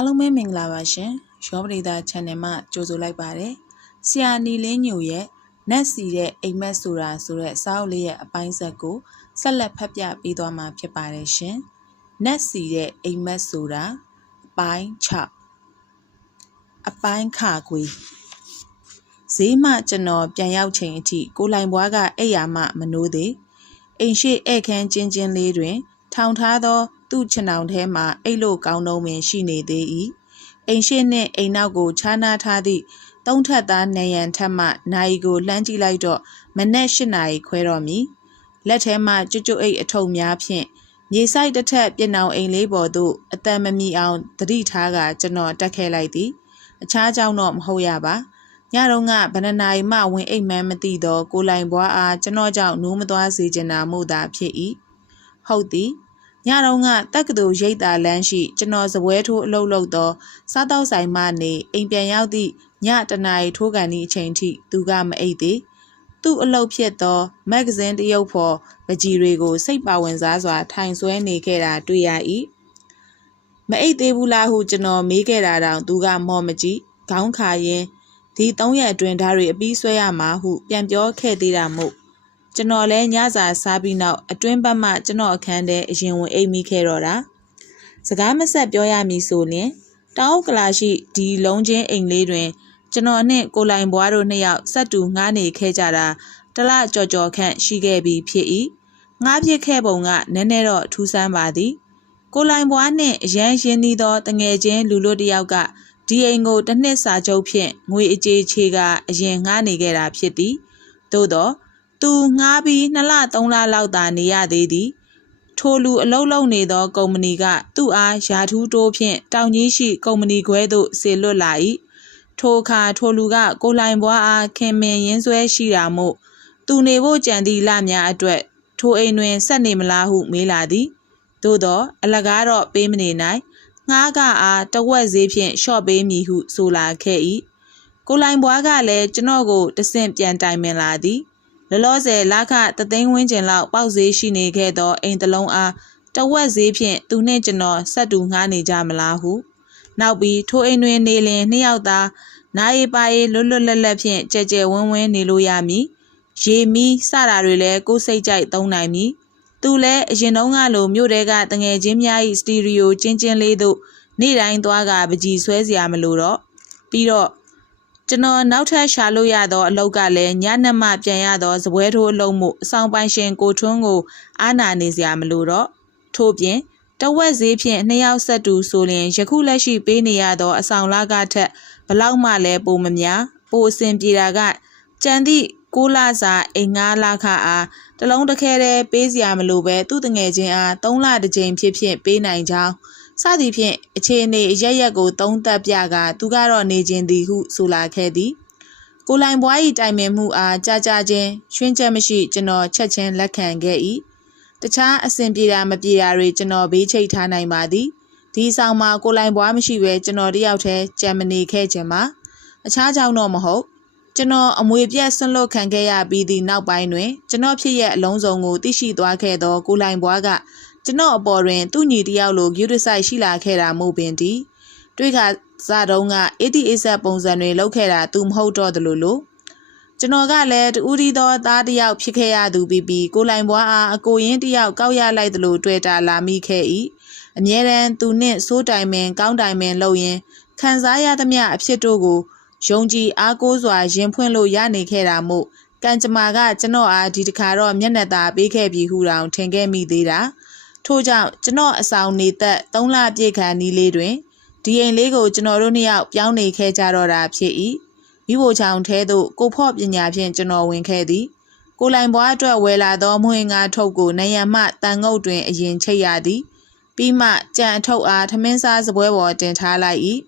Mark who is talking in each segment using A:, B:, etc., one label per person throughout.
A: အားလုံးပဲမင်္ဂလာပါရှင်ရောပဒေတာ channel မှာကြိုဆိုလိုက်ပါတယ်ဆရာနီလင်းညိုရဲ့နတ်စီတဲ့အိမ်မက်ဆိုတာဆိုတဲ့စာအုပ်လေးရဲ့အပိုင်းဆက်ကိုဆက်လက်ဖတ်ပြပေးသွားမှာဖြစ်ပါတယ်ရှင်နတ်စီတဲ့အိမ်မက်ဆိုတာအပိုင်း6အပိုင်းခခွေဈေးမှကျွန်တော်ပြန်ရောက်ချိန်အထိကိုလိုင်ဘွားကအိပ်ယာမှမနိုးသေးအိမ်ရှိဧည့်ခန်းချင်းချင်းလေးတွင် ထောင်ထားသော သူ့ခြံောင်ထဲမှအိတ်လို့ကောင်းတုံးပင်ရှိနေသေး၏အိမ်ရှိနှင့်အိမ်နောက်ကိုခြားနားထားသည့်သုံးထပ်သားနေရန်ထက်မှနိုင်ကိုလှမ်းကြည့်လိုက်တော့မနက်၈နာရီခွဲတော့မည်လက်ထဲမှကျွတ်ကျွတ်အိတ်အထုပ်များဖြင့်မြေဆိုင်တစ်ထက်ပြင်အောင်အိမ်လေးပေါ်သို့အတန်မမီအောင်သတိထားကကျွန်တော်တက်ခဲ့လိုက်သည်အခြားကြောင့်တော့မဟုတ်ရပါညတော့ကဗနနာရီမှဝင်အိမ်မှန်းမသိတော့ကိုလိုင်ဘွားအားကျွန်တော်ကြောင့်နိုးမသွားစေချင်တာမို့သာဖြစ်၏ဟုတ်သည် ညတော့ကတက္ကသိုလ်ရိပ်သာလမ်းရှိကျွန်တော်စပွဲထိုးအလုပ်လုပ်သောစားတောက်ဆိုင်မှနေအိမ်ပြန်ရောက်သည့်ညတနာရီထိုးကန်သည့်အချိန်ထိသူကမအိပ်သေးသူ့အလုပ်ဖြစ်သော မဂ္ဂဇင်းတရုပ်ဖော်ပကြီးတွေကိုစိတ်ပါဝင်စားစွာ ထိုင်ဆွဲနေခဲ့တာတွေ့ရ၏မအိပ်သေးဘူးလားဟုကျွန်တော်မေးခဲ့တာတောင်သူကမော်မကြည့်ခေါင်းခါရင်ဒီ၃ရက်အတွင်းဓာတ်တွေအပြီးဆွဲရမှာဟုပြန်ပြောခဲ့သေးတာမို့ ကျွန်တော်လည်းညစာစားပြီးနောက်အတွင်းဘက်မှကျွန်တော်အခန်းထဲအရင်ဝင်အိပ်မိခဲ့တော့တာစကားမဆက်ပြောရမည်ဆိုရင်တောင်းကလာရှိဒီလုံးချင်းအိမ်လေးတွင် ကျွန်တော်နှင့်ကိုလိုင်ဘွားတို့နှစ်ယောက်ဆက်တူငားနေခဲ့ကြတာတလကြော်ကြော်ခန့်ရှိခဲ့ပြီးဖြစ်၏ငားပြစ်ခဲ့ပုံကနည်းနည်းတော့ထူးဆန်းပါသည်ကိုလိုင်ဘွားနှင့်အရန်ရင်းနှီးသောတငယ်ချင်းလူလူတယောက်ကဒီအိမ်ကိုတစ်နှစ်စာချုပ်ဖြင့်ငွေအကြေးချေကအရင်ငှားနေခဲ့တာဖြစ်သည်သို့တော့ သူငှားပြီး2လ3လလောက်သာနေရသေးသည်ထိုလူအလုံးလုံးနေသော ကုမ္ပဏီက သူ့အားယာထူးတိုးဖြင့်တောင်ကြီးရှိ ကုမ္ပဏီခွဲသို့ဆေလွတ်လာ၏ထိုအခါထိုလူကကိုလိုင်ဘွားအားခင်မင်ရင်းဆွဲရှိတာမို့သူနေဖို့ကြံသည့်လများအတွက်ထိုအိမ်တွင်ဆက်နေမလားဟုမေးလာသည်သို့သောအလကားတော့ပေးမနေနိုင်ငှားကအားတဝက်ဈေးဖြင့်ရှော့ပေးမည်ဟုဆိုလာခဲ့၏ကိုလိုင်ဘွားကလည်းကျွန်တော်ကိုတဆင့်ပြန်တိုင်ပင်လာသည် လောလောဆယ်လခတသိန်းဝန်းကျင်လောက်ပေါက်ဈေးရှိနေခဲ့သောအိမ်တစ်လုံးအားတဝက်ဈေးဖြင့်သူနှင့်ကျွန်တော်ဆက်တူငှားနေကြမလားဟုနောက်ပြီးထိုအိမ်တွင်နေလင်နှစ်ယောက်သာနာရီပါရီလွတ်လွတ်လပ်လပ်ဖြင့်ကြဲကြဲဝန်းဝန်းနေလို့ရမည်ရေမီးစတာတွေလည်းကိုယ်စိတ်ကြိုက်သုံးနိုင်မည်သူလည်းအရင်တုန်းကလိုမြို့တဲကတငယ်ချင်းများ၏စတီရီယိုချင်းချင်းလေးတို့နေ့တိုင်းသွားကပကြီးဆွဲစရာမလိုတော့ပြီးတော့ ကျွန်တော်နောက်ထပ်ရှာလို့ရသောအလုပ်ကလည်းညနေမှပြန်ရသောစပွဲထိုးအလုပ်မှုအဆောင်ပိုင်ရှင်ကိုထွန်းကိုအားနာနေစရာမလိုတော့ထို့ပြင်တဝက်ဈေးဖြင့်နှစ်ယောက်ဆက်တူဆိုရင်ယခုလက်ရှိပေးနေရသောအဆောင်လာကထက်ဘလောက်မှလည်းပိုမများပိုအဆင်ပြေတာကကြံသည့်ကိုလာစာအိမ်ငါးလခအားတလုံးတစ်ခဲတည်းပေးစရာမလိုပဲသူ့တငယ်ချင်းအား၃လတစ်ကြိမ်ဖြစ်ဖြစ်ပေးနိုင်ကြောင်း စသည်ဖြင့်အခြေအနေအရရက်ကိုသုံးသပ်ပြကသူကတော့နေခြင်းသည်ဟုဆိုလာခဲ့သည်ကိုလိုင်ဘွား၏တိုင်ပင်မှုအားကြာကြာချင်းရွှင်းချက်မရှိကျွန်တော်ချက်ချင်းလက်ခံခဲ့၏တခြားအဆင်ပြေတာမပြေတာတွေကျွန်တော်ဘေးချိတ်ထားနိုင်ပါသည်ဒီဆောင်မှာကိုလိုင်ဘွားမရှိပဲကျွန်တော်တယောက်တည်းကြံမနေခဲ့ခြင်းပါအခြားကြောင့်တော့မဟုတ်ကျွန်တော်အမွေပြက်ဆွန့်လွတ်ခံခဲ့ရပြီးသည့်နောက်ပိုင်းတွင်ကျွန်တော်ဖြစ်ရဲ့အလုံးစုံကိုသိရှိသွားခဲ့သောကိုလိုင်ဘွားက ကျွန်တော်အပေါ်တွင်သူ့ညီတယောက်လိုဂယူတဆိုင်ရှိလာခဲ့တာမို့ပင်တည်တွေ့ခါစားတုံးက88ပုံစံတွေလောက်ခဲ့တာသူမဟုတ်တော့သလိုလိုကျွန်တော်ကလည်းတူဒီသောသားတယောက်ဖြစ်ခဲ့ရသူပြီးပြီးကိုလိုင်ဘွားအားအကိုရင်းတယောက်ကောက်ရလိုက်သလိုတွေ့တာလာမိခဲ့၏အမြဲတမ်းသူနှင့်စိုးတိုင်ပင်ကောင်းတိုင်ပင်လှုပ်ရင်းခံစားရသမျှအဖြစ်တို့ကိုယုံကြည်အားကိုးစွာရင်ဖွင့်လို့ရနေခဲ့တာမို့ကံကြမ္မာကကျွန်တော်အားဒီတခါတော့မျက်နှာသာပေးခဲ့ပြီဟုတောင်ထင်ခဲ့မိသေးတာ ထို့ကြောင့်ကျွန်တော်အဆောင်နေသက်၃လပြည့်ခါနီးလေးတွင်ဒီအိမ်လေးကိုကျွန်တော်တို့နှစ်ယောက်ပြောင်းနေခဲ့ကြတော့တာဖြစ်၏မိဖို့ချောင်ထဲသို့ကိုဖော့ပညာဖြင့်ကျွန်တော်ဝင်ခဲ့သည်ကိုလိုင်ဘွားအတွက်ဝယ်လာသောမွှေငါထုတ်ကိုနယံမှတန်ငုတ်တွင်အရင်ချိတ်ရသည်ပြီးမှကြံအထုတ်အားထမင်းစားစပွဲပေါ်တင်ထားလိုက်၏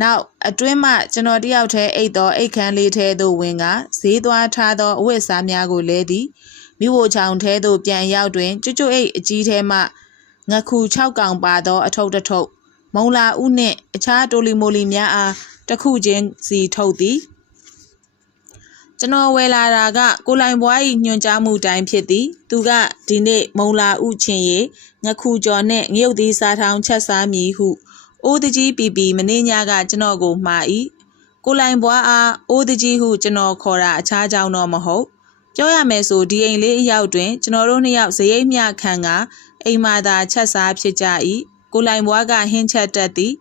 A: နောက်အတွင်းမှကျွန်တော်တယောက်တည်းအိတ်သောအိတ်ခမ်းလေးထဲသို့ဝင်ကဈေးသွားထားသောအဝတ်စားများကိုလဲသည် မိဖို့ချောင်ထဲသို့ပြန်ရောက်တွင်ကျွတ်ကျွတ်အိတ်အကြီးထဲမှငခု6កောင်ပါသောအထုပ်တစ်ထုပ်မုံလာဥနှင့်အခြားတိုလီမိုလီများအားတစ်ခုချင်းစီထုတ်သည်ကျွန်တော်ဝယ်လာတာကကိုလိုင်ဘွား၏ညွှန်ကြားမှုတိုင်းဖြစ်သည် သူကဒီနေ့မုံလာဥချင်းရီငခုကျော်နှင့်ငရုတ်သီးစားထောင်းချက်စားမည်ဟုအိုးတကြီးပီပီမင်းညကကျွန်တော်ကိုမှား၏ကိုလိုင်ဘွားအားအိုးတကြီးဟုကျွန်တော်ခေါ်တာအခြားကြောင့်တော့မဟုတ် ပြောရမယ်ဆိုဒီအိမ်လေးအရောက်တွင်ကျွန်တော်တို့နှစ်ယောက်ဇရိတ်မျှခံကအိမ်မာသာချက်စားဖြစ်ကြ၏ကိုလိုင်ဘွားကဟင်းချက်တက်သည်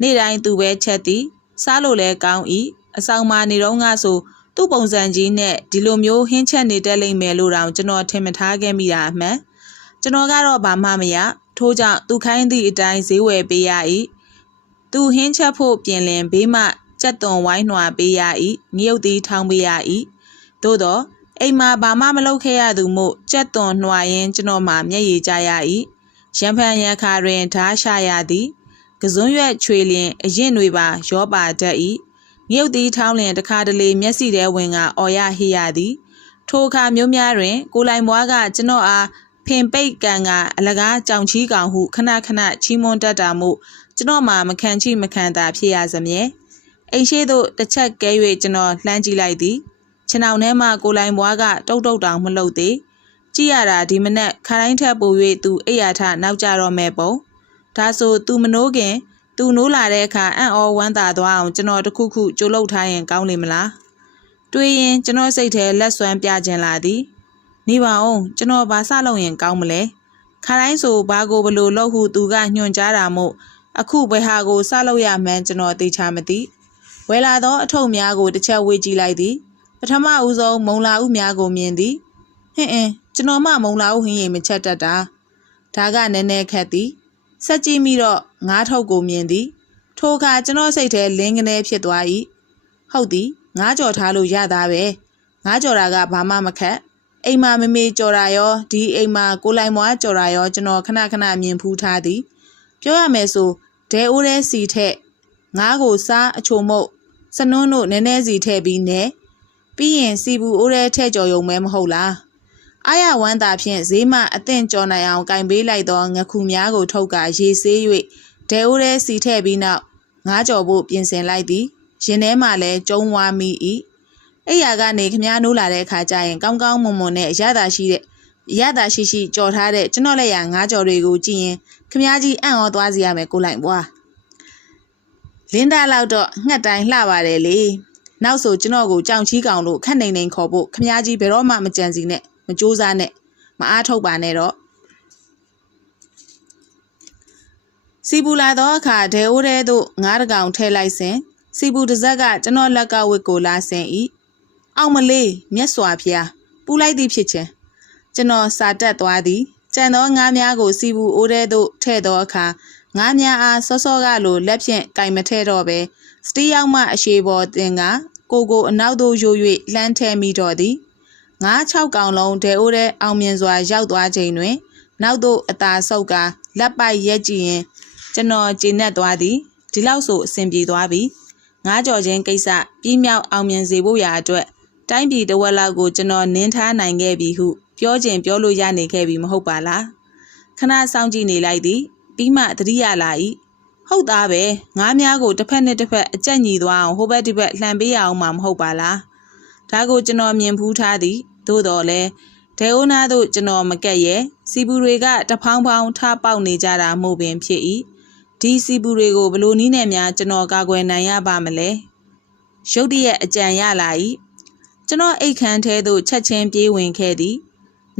A: နေ့တိုင်းသူပဲချက်သည်စားလို့လည်းကောင်း၏အဆောင်မှာနေတော့ငါဆိုသူ့ပုံစံကြီးနဲ့ဒီလိုမျိုးဟင်းချက်နေတတ်လိမ့်မယ်လို့တောင်ကျွန်တော်ထင်မထားခဲ့မိတာအမှန်ကျွန်တော်ကတော့ဘာမှမရထို့ကြောင့်သူခိုင်းသည့်အတိုင်းဈေးဝယ်ပေးရ၏သူဟင်းချက်ဖို့ပြင်လင်ဘေးမှကြက်သွန်ဝိုင်းနှွာပေးရ၏ငရုတ်သီးထောင်းပေးရ၏သို့တော့ အိမ်မှာဘာမှမလုပ်ခဲ့ရသူမို့ကြက်သွန်နှွာရင်းကျွန်တော်မှမျက်ရည်ကျရ၏ရံဖန်ရံခါတွင်ဓာရှာရသည်ကစွန်းရွက်ချွေလျင်အရင်တွေပါရောပါတတ်၏မြုပ်သည်ထောင်းလျင်တခါတလေမျက်စိထဲဝင်ကအော်ရဟိရသည်ထိုအခါမျိုးများတွင် ကိုလိုင်ဘွားကကျွန်တော်အားဖင်ပိတ်ကန်ကအလကားကြောင်ချီးကောင်ဟုခဏခဏချီးမွမ်းတတ်တာမို့ကျွန်တော်မှမခံချိမခံတာဖြစ်ရစမြဲအိမ်ရှိသို့တစ်ချက်ကဲ၍ကျွန်တော်လှမ်းကြည့်လိုက်သည် ခြေနှောင်ထဲမှကိုလိုင်ဘွားကတုတ်တုတ်တောင်မလှုပ်သေးကြည့်ရတာဒီမနက်ခရိုင်းထက်ပို၍သူအိယာထနောက်ကြတော့မဲ့ပုံဒါဆိုသူမနိုးခင်သူနိုးလာတဲ့အခါအံ့ဩဝမ်းသာသွားအောင်ကျွန်တော်တခုခုကြိုးလုတ်ထားရင်ကောင်းလိမ့်မလားတွေးရင်ကျွန်တော်စိတ်ထဲလက်ဆွမ်းပြခြင်းလာသည်နေပါအောင်ကျွန်တော်ဘာစလုပ်ရင်ကောင်းမလဲခါတိုင်းဆိုဘာကိုဘလို့လုပ်ဟုသူကညွှန်ကြားတာမို့အခုဘယ်ဟာကိုစလုပ်ရမှန်းကျွန်တော်သိချမသိဝယ်လာသောအထုပ်များကိုတစ်ချက်ဝေကြည့်လိုက်သည်ပ ထမဦးဆုံးမုံလာဥများကိုမြင်သည်ဟင်းအင်းကျွန်တော်မှမုံလာဥဟင်းရင်မချက်တတ်တာဒါကနည်းနည်းခက်သည်ဆက်ကြည့်မိတော့ငါးထုပ်ကိုမြင်သည် ထိုအခါကျွန်တော်စိတ်ထဲလင်းကနေဖြစ်သွား၏ဟုတ်သည်ငါးကြော်ထားလို့ရသားပဲငါးကြော်တာကဘာမှမခက်အိမ်မှာမမေကြော်တာရောဒီအိမ်မှာကိုလိုင်မွားကြော်တာရောကျွန်တော်ခဏခဏမြင်ဖူးထားသည်ပြောရမယ်ဆိုဒဲအိုးတဲ့စီထက်ငါးကိုစားအချိုမုတ်စနွန်းတို့နည်းနည်းစီထည့်ပြီးနဲ့ ပြီးရင်စီဘူးအိုးတဲ့ထည့်ကြော်ရုံပဲမဟုတ်လားအာရဝမ်းသာဖြင့်ဈေးမှအသင့်ကြော်နိုင်အောင်ကင်ပေးလိုက်သောငခုများကိုထုတ်ကရေဆေး၍ဒဲအိုးတဲ့စီထည့်ပြီးနောက်ငါးကြော်ဖို့ပြင်ဆင်လိုက်သည်ရင်ထဲမှလည်းကျုံဝါမိ၏အဲ့ရကနေခမားနိုးလာတဲ့အခါကျရင်ကောင်းကောင်းမွန်မွန်နဲ့ရတာရှိတဲ့ရတာရှိရှိကြော်ထားတဲ့ကျွန်တော်လက်ရငါးကြော်တွေကိုကြည့်ရင်ခမားကြီးအံ့ဩသွားစီရမယ်ကိုလိုက်ဘွားလင်းသားလောက်တော့ငှက်တိုင်းလှပါတယ်လေ နောက်ဆိုကျွန်တော်ကိုကြောင်ချီးကောင်လို့ခက်နေနေခေါ်ဖို့ခမားကြီးဘယ်တော့မှမကြံစီနဲ့မကြိုးစားနဲ့မအားထုတ်ပါနဲ့တော့စီပူလာသောအခါဒဲအိုးတဲသို့ငါးတကောင်ထဲလိုက်စဉ်စီပူတစ်စက်ကကျွန်တော်လက်ကဝစ်ကိုလာဆင်၏အောင်မလေးမျက်စွာဖျားပူလိုက်သည်ဖြစ်ခြင်းကျွန်တော်စာတက်သွားသည်ကြံသောငါးများကိုစီပူအိုးတဲသို့ထည့်သောအခါငါးများအားစောစောကလိုလက်ဖြင့်ကင်မထဲတော့ပဲ စတီးရောက်မှအရှိပေါ်တင်ကကိုကိုအနောက်သို့ယို၍လှမ်းထဲမိတော့သည်ငါး၆ကောင်လုံးဒဲအိုးတဲ့အောင်မြင်စွာရောက်သွားချိန်တွင် နောက်သို့အသာဆုပ်ကလက်ပိုက်ရက်ကြည့်ရင်ကျွန်တော်ကျေနပ်သွားသည်ဒီလောက်ဆိုအဆင်ပြေသွားပြီငါးကြော်ချင်းကိစ္စပြီးမြောက်အောင်မြင်စေဖို့ရာအတွက်တိုင်းပြည်တစ်ဝက်လောက်ကိုကျွန်တော်နင်းထားနိုင်ခဲ့ပြီဟုပြောကျင်ပြောလို့ရနေခဲ့ပြီမဟုတ်ပါလားခဏစောင့်ကြည့်နေလိုက်သည်ပြီးမှသတိရလာ၏ ဟုတ်သားပဲငါးများကိုတစ်ဖက်နဲ့တစ်ဖက်အကြက်ညီသွားအောင်ဟိုဘက်ဒီဘက်လှန်ပေးရအောင်မှမဟုတ်ပါလားဒါကိုကျွန်တော်မြင်ဖူးထားသည်သို့တော်လဲဒဲအိုနာတို့ကျွန်တော်မကက်ရဲ့စီပူတွေကတဖောင်းဖောင်းထားပေါက်နေကြတာမို့ပင်ဖြစ်၏ဒီစီပူတွေကိုဘလို့နီးနဲ့များကျွန်တော်ကာကွယ်နိုင်ရပါမလဲရုတ်တရက်အကြံရလာ၏ကျွန်တော်အိတ်ခမ်းထဲသို့ချက်ချင်းပြေးဝင်ခဲ့သည်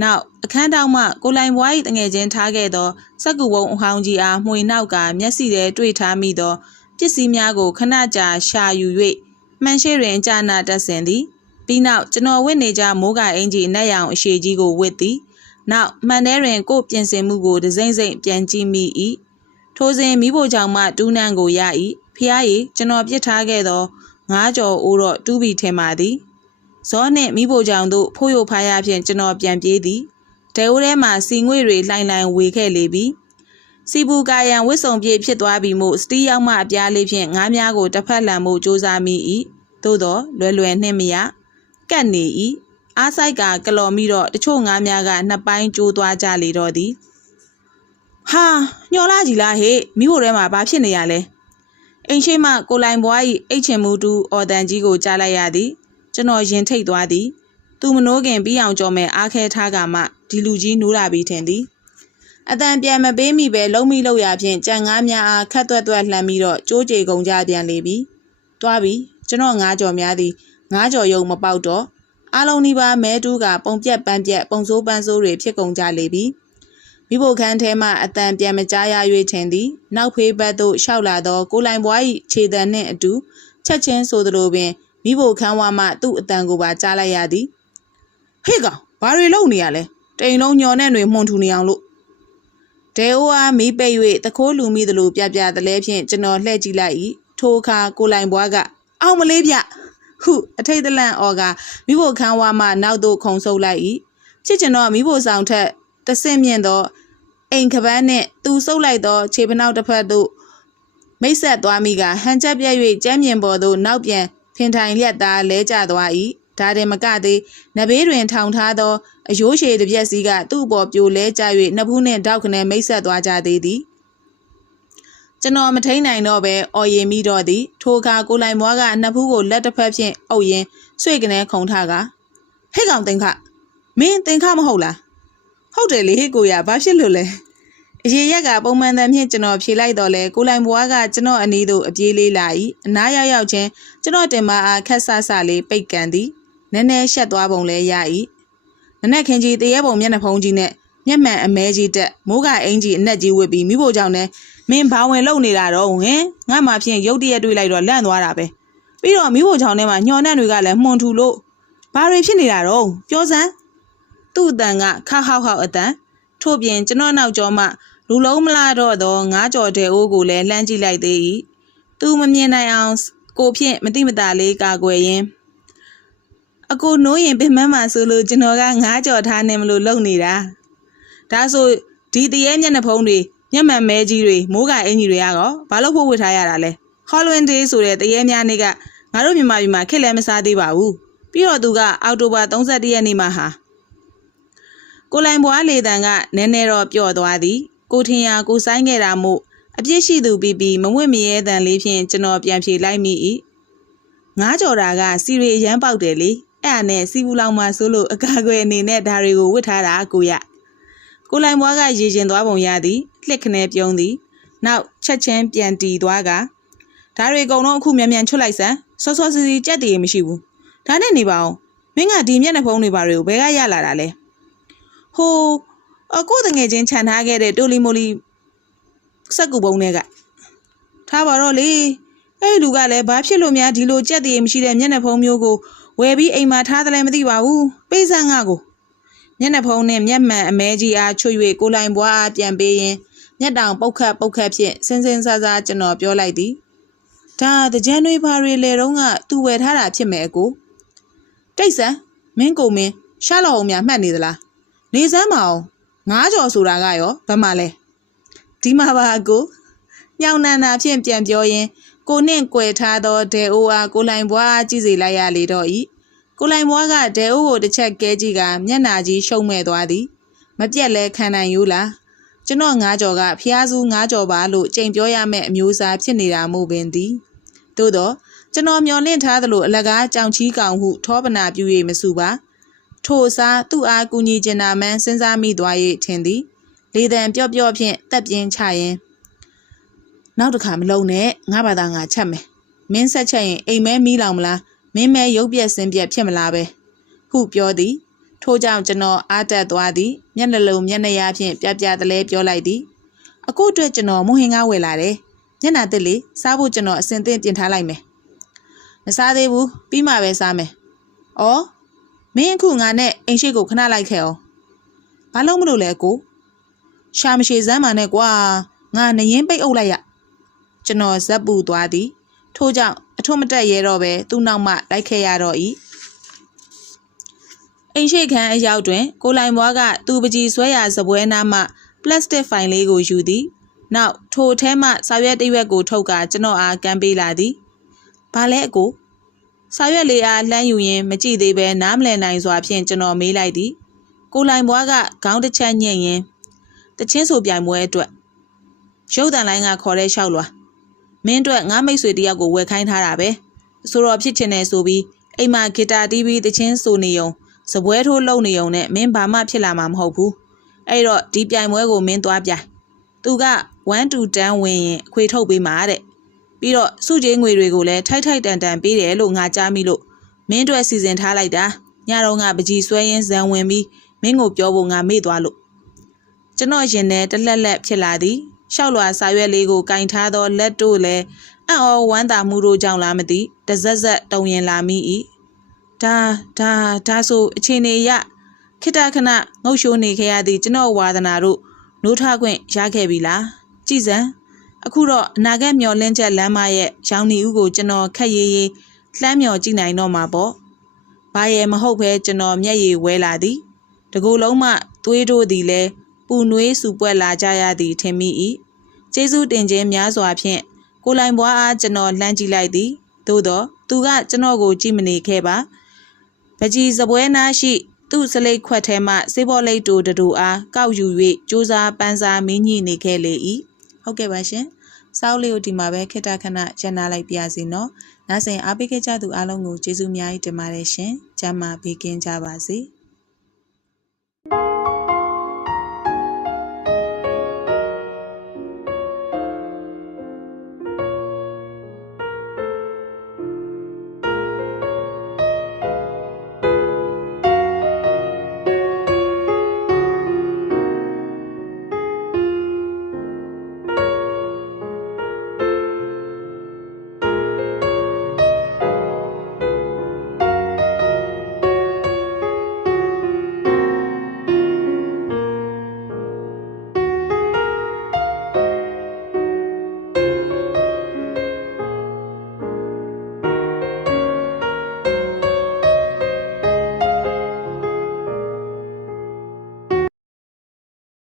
A: နောက်အခန်းတောင်မှကိုလိုင်ဘွား၏တငယ်ချင်းထားခဲ့သောစက်ကူဝုံအဟောင်းကြီးအားမှွေနောက်ကမျက်စိထဲတွေ့ထားမိသောပစ္စည်းများကိုခဏကြာရှာယူ၍မှန်ရှိတွင်ကြာနာတက်ဆင်သည်ပြီးနောက်ကျွန်တော်ဝတ်နေကြမိုးကအင်ကြီးနက်ရောင်အရှိကြီးကိုဝတ်သည်နောက်မှန်ထဲတွင်ကိုပြင်ဆင်မှုကိုဒစိမ့်စိမ့်ပြန်ကြည့်မိ၏ထိုစဉ်မိဖို့ကြောင့်မှတူးနန်းကိုရ၏ဖျားရည်ကျွန်တော်ပြစ်ထားခဲ့သောငါးကြော်အိုးတော့တူးပြီးထင်ပါသည် ဇောနှင့်မိဖို့ကြောင့်တို့ဖိုးရိုဖားရဖြင့်ကျွန်တော်ပြန်ပြေးသည်ဒဲအိုးထဲမှစီငွေတွေလှိုင်လှိုင်ဝေခဲ့လေပြီစီဘူကာယံဝစ်စုံပြေဖြစ်သွားပြီမို့စတီးရောက်မှအပြားလေးဖြင့်ငါးများကိုတစ်ဖက်လန်မှုစူးစမ်းမိ၏သို့တော့လွယ်လွယ်နှင့်မရကတ်နေ၏အားဆိုင်ကကလော်မိတော့တချို့ငါးများကနှစ်ပိုင်းကျိုးသွားကြလေတော့သည်ဟာညှော်လာကြီးလားဟေ့မိဖို့ထဲမှာဘာဖြစ်နေရလဲအိမ်ရှိမှကိုလိုင်ဘွား၏အိတ်ချင်မှုတူအော်တန်ကြီးကိုကြားလိုက်ရသည် ကျွန်တော်ရင်ထိတ်သွားသည်သူမနိုးခင်ပြီးအောင်ကြော်မဲ့အားခဲထားကမှဒီလူကြီးနိုးလာပြီးထင်သည်အတန်ပြန်မပေးမိပဲလုံးမိလို့ရဖြင့်ကြံငားများအားခတ်သွက်သွက်လှမ်းပြီးတော့ကြိုးကြေကုန်ကြပြန်လေပြီ။တွားပြီကျွန်တော်ငားကြော်များသည်ငားကြော်ယုံမပေါက်တော့အလုံးဒီပါမဲတူးကပုံပြက်ပန်းပြက်ပုံစိုးပန်းစိုးတွေဖြစ်ကုန်ကြလေပြီ။မိဖို့ခန်းထဲမှအတန်ပြန်မကြားရ၍ထင်သည် နောက်ဖေးဘက်သို့ရှောက်လာသောကိုလိုင်ဘွား၏ခြေတံနှင့်အတူချက်ချင်းဆိုသလိုပင် မိဖို့ခန်းဝါမှသူ့အတန်ကိုပါကြားလိုက်ရသည်ဟေ့ကောင်ဘာတွေလုပ်နေရလဲတိန်လုံးညော်နဲ့တွေမှုန်ထူနေအောင်လို့ဒဲအိုအားမီးပိတ်၍တခိုးလူမိသလိုပြပြတလဲဖြင့်ကျွန်တော်လှည့်ကြည့်လိုက်၏ထိုအခါကိုလိုင်ဘွားကအောင်မလေးဗျဟုအထိတ်တလန့်အော်ကမိဖို့ခန်းဝါမှနောက်သို့ခုံဆုပ်လိုက်၏ချစ်ကျွန်တော်မိဖို့ဆောင်ထက်တဆင့်မြင့်သောအိမ်ကပန်းနှင့်သူဆုပ်လိုက်သောခြေပနောက်တစ်ဖက်သို့မိတ်ဆက်သွားမိကဟန်ချက်ပြက်၍ကျမ်းမြင်ပေါ်သို့နောက်ပြန် ဖင်ထိုင်လျက်သားလဲကျသွား၏ဒါတင်မကသေးနဘေးတွင်ထောင်ထားသောအယိုးရှည်တစ်ပြက်စီးကသူ့အပေါ်ပြိုလဲကျ၍နှစ်ဖူးနှင့်တောက်ခနဲမိတ်ဆက်သွားကြသေးသည်ကျွန်တော်မထိန်နိုင်တော့ပဲအော်ရင်မိတော့သည်ထိုအခါကိုလိုင်မွားကနှစ်ဖူးကိုလက်တစ်ဖက်ဖြင့်အုပ်ရင်းဆွေကနေခုံထကဟဲ့ကောင်တင်ခမင်းတင်ခမဟုတ်လားဟုတ်တယ်လေဟေ့ကိုရဘာဖြစ်လို့လဲ အရေရက်ကပုံမှန်တမ်းဖြင့်ကျွန်တော်ဖြေလိုက်တော့လဲကိုလိုင်ဘွားကကျွန်တော်အနီးသို့အပြေးလေးလာ၏အနားရောက်ရောက်ချင်းကျွန်တော်တင်မအားခက်ဆဆလေးပိတ်ကန်သည်နည်းနည်းရှက်သွားပုံလဲရ၏နနက်ခင်းကြီးတရေပုံမျက်နှာဖုံးကြီးနဲ့မျက်မှန်အမဲကြီးတက်မိုးကအင်ကြီးအနက်ကြီးဝစ်ပြီးမိဖို့ကြောင့်နဲ့မင်းဘာဝင်လုံနေတာတော့ဟင်ငါမှဖြင့်ရုတ်တရက်တွေ့လိုက်တော့လန့်သွားတာပဲပြီးတော့မိဖို့ကြောင့်ထဲမှာညှော်နှံ့တွေကလည်းမှုန်ထူလို့ဘာတွေဖြစ်နေတာတော့ပြောစမ်းသူ့အတန်ကခါဟောက်ဟောက်အတန်ထို့ပြင်ကျွန်တော်နောက်ကျောမှ လူလုံးမလာတော့တော့ငါးကြော်တဲ့အိုးကိုလည်းလှမ်းကြည့်လိုက်သေး၏သူမမြင်နိုင်အောင်ကိုဖြင့်မတိမတာလေးကာကွယ်ရင်းအကိုနိုးရင်ပင်မမှာဆိုလို့ကျွန်တော်ကငါးကြော်ထားနေမလို့လုံနေတာဒါဆိုဒီတရေမျက်နှာဖုံးတွေမျက်မှန်မဲကြီးတွေမိုးကအင်ကြီးတွေကတော့ဘာလို့ဖို့ဝတ်ထားရတာလဲ Halloween Day ဆိုတဲ့တရေများနေ့ကငါတို့မြန်မာပြည်မှာခက်လဲမစားသေးပါဘူးပြီးတော့သူကအောက်တိုဘာ31ရက်နေ့မှာဟာကိုလိုင်ဘွားလေတန်ကနည်းနည်းတော့ပျော့သွားသည် ကိုထင်ရကိုဆိုင်ခဲ့တာမို့အပြစ်ရှိသူပြီးပြီးမဝင့်မရဲတန်လေးဖြင့်ကျွန်တော်ပြန်ဖြေလိုက်မိ၏ငားကြော်တာကစီရီအရန်ပေါက်တယ်လေအဲ့ဒါနဲ့စီဘူးလောင်မှဆိုလို့အကာအကွယ်အနေနဲ့ဒါတွေကိုဝတ်ထားတာကိုရကိုလိုင်ဘွားကရေကျင်သွားပုံရသည်လှစ်ခနဲပြုံးသည်နောက်ချက်ချင်းပြန်တီသွားကဒါတွေအကုန်လုံးအခုမြန်မြန်ချွတ်လိုက်စမ်းစောစောစီစီကြက်တည်မရှိဘူးဒါနဲ့နေပါအောင်မင်းကဒီမျက်နှာဖုံးတွေဘာတွေကိုဘယ်ကရလာတာလဲဟို အခုတငယ်ချင်းခြံထားခဲ့တဲ့တိုလီမိုလီစက်ကူပုံတွေကထားပါတော့လေအဲ့ဒီလူကလည်းဘာဖြစ်လို့များဒီလိုကြက်တည်မရှိတဲ့မျက်နှာဖုံးမျိုးကိုဝယ်ပြီးအိမ်မှာထားတယ်လည်းမသိပါဘူးပေးစမ်းငါကိုမျက်နှာဖုံးနဲ့မျက်မှန်အမဲကြီးအားချွတ်၍ကိုလိုင်ဘွားအားပြန်ပေးရင်မျက်တောင်ပုတ်ခတ်ပုတ်ခတ်ဖြင့်စင်စင်ဆာဆာကျွန်တော်ပြောလိုက်သည်ဒါတကြံတွေဘာတွေလေတော့ကသူဝယ်ထားတာဖြစ်မယ်အကိုတိတ်ဆန်းမင်းကိုမင်းရှာလော်အောင်များမှတ်နေသလားနေစမ်းမအောင် ငားကြော်ဆိုတာကရောဘာမှလဲဒီမှာပါအကိုညောင်နန္တာဖြင့်ပြန်ပြောရင်ကိုနှင့်ကြွယ်ထားသောဒဲအိုအားကိုလိုင်ဘွားကြည့်စေလိုက်ရလေတော့ဤကိုလိုင်ဘွားကဒဲအိုကိုတစ်ချက်ကဲကြည့်ကမျက်နာကြီးရှုံမဲ့သွားသည်မပြက်လဲခံနိုင်ယူလားကျွန်တော်ငားကြော်ကဖျားစုငားကြော်ပါလို့ကြိမ်ပြောရမယ့်အမျိုးအစားဖြစ်နေတာမို့ပင်သည်သို့တော့ကျွန်တော်မျော်လင့်ထားသလိုအလကားကြောင်ချီးကောင်ဟုထောပနာပြု၍မစုပါ ထို့စားသူ့အားကူညီကျင်နာမှန်းစဉ်းစားမိသွား၍ထင်သည်လေတံပျော့ပျော့ဖြင့်တက်ပြင်းချရင်နောက်တစ်ခါမလုံနဲ့ငါဘာသာငါချက်မယ်မင်းဆက်ချက်ရင်အိမ်မဲမီးလောင်မလားမင်းမဲရုပ်ပြက်စင်ပြက်ဖြစ်မလားပဲဟုပြောသည်ထို့ကြောင့်ကျွန်တော်အားတက်သွားသည်မျက်နှလုံးမျက်နှာရဖြင့်ပြပြတလဲပြောလိုက်သည်အခုအတွက်ကျွန်တော်မုဟင်ကားဝယ်လာတယ်မျက်နှာတက်လေစားဖို့ကျွန်တော်အစင်သင့်ပြင်ထားလိုက်မယ်မစားသေးဘူးပြီးမှပဲစားမယ်ဩ မင်းအခုငါနဲ့အိမ်ရှိကိုခဏလိုက်ခဲ့အောင်ဘာလို့မလို့လဲကိုရှာမရှိစမ်းပါနဲ့ကွာငါနရင်ပိတ်အုပ်လိုက်ရကျွန်တော်ဇက်ပူသွားသည်ထို့ကြောင့်အထွတ်မတက်ရဲတော့ပဲသူ့နောက်မှလိုက်ခဲ့ရတော့၏အိမ်ရှိခန်းအရောက်တွင် ကိုလိုင်ဘွားကသူ့ပကြီးဆွဲရာစပွဲနားမှပလတ်စတစ်ဖိုင်လေးကိုယူသည်နောက်ထိုထဲမှစာရွက်တစ်ရွက်ကိုထုတ်ကကျွန်တော်အားကမ်းပေးလာသည်ဘာလဲအကို စာရွက်လေးအားလှမ်းယူရင်းမကြည့်သေးပဲနားမလည်နိုင်စွာဖြင့်ကျွန်တော်မေးလိုက်သည်ကိုလိုင်ဘွားကခေါင်းတစ်ချက်ညှင့်ရင်းတချင်းဆိုပြိုင်ပွဲအတွက်ရုပ်တန်လိုင်းကခေါ်တဲ့လျှောက်လွာမင်းအတွက်ငါမိတ်ဆွေတယောက်ကိုဝယ်ခိုင်းထားတာပဲဆိုတော့ဖြစ်ချင်တယ်ဆိုပြီးအိမ်မှာဂီတာတီးပြီးတချင်းဆိုနေုံစပွဲထိုးလုံနေုံနဲ့မင်းဘာမှဖြစ်လာမှာမဟုတ်ဘူးအဲ့တော့ဒီပြိုင်ပွဲကိုမင်းသွားပြိုင်သူက1 to 10ဝင်ရင်အခွေထုတ်ပေးမှာတဲ့ ပြီးတော့စုချင်းငွေတွေကိုလည်းထိုက်ထိုက်တန်တန်ပေးတယ်လို့ငါကြားမိလို့မင်းတို့စီစဉ်ထားလိုက်တာညတော့ငါပကြီးဆွဲရင်းဇံဝင်ပြီးမင်းကိုပြောဖို့ငါမေ့သွားလို့ကျွန်တော်ရင်ထဲတလက်လက်ဖြစ်လာသည်ရှောက်လွာစာရွက်လေးကိုကင်ထားသောလက်တို့လည်းအံ့ဩဝမ်းသာမှုတို့ကြောင့်လားမသိတဇက်ဇက်တုံရင်လာမိ၏ဒါဒါဒါဆိုအချိန်နေရခိတခဏငုတ်ရှိုးနေခဲ့ရသည့်ကျွန်တော်ဝါသနာတို့နိုးထခွင့်ရခဲ့ပြီလားကြည်စံ အခုတော့အနာဂတ်မျောလင်းချက်လမ်းမရဲ့ရောင်နီဦးကိုကျွန်တော်ခက်ရေးရေးလှမ်းမျောကြည့်နိုင်တော့မှာပေါ့ဘာရဲ့မဟုတ်ပဲကျွန်တော်မျက်ရည်ဝဲလာသည်တကူလုံးမှသွေးတို့သည်လည်းပူနွေးစုပွက်လာကြရသည်ထင်မိ၏ကျေးဇူးတင်ခြင်းများစွာဖြင့်ကိုလိုင်ဘွားအားကျွန်တော်လှမ်းကြည့်လိုက်သည်သို့တော့သူကကျွန်တော်ကိုကြည့်မနေခဲ့ပါပကြီးစပွဲနာရှိသူ့စလိတ်ခွက်ထဲမှစေးဘောလိတ်တူတူအားကောက်ယူ၍စူးစားပန်းစားမင်းညိနေခဲ့လေ၏ဟုတ်ကဲ့ပါရှင် စောက်လေးကိုဒီမှာပဲခိတခဏရန်နာလိုက်ပြစီနော်နောက်စဉ်အားပေးခဲ့ကြသူအားလုံးကိုကျေးဇူးအများကြီးတင်ပါတယ်ရှင်ကျမ်းမာပေးကင်းကြပါစေ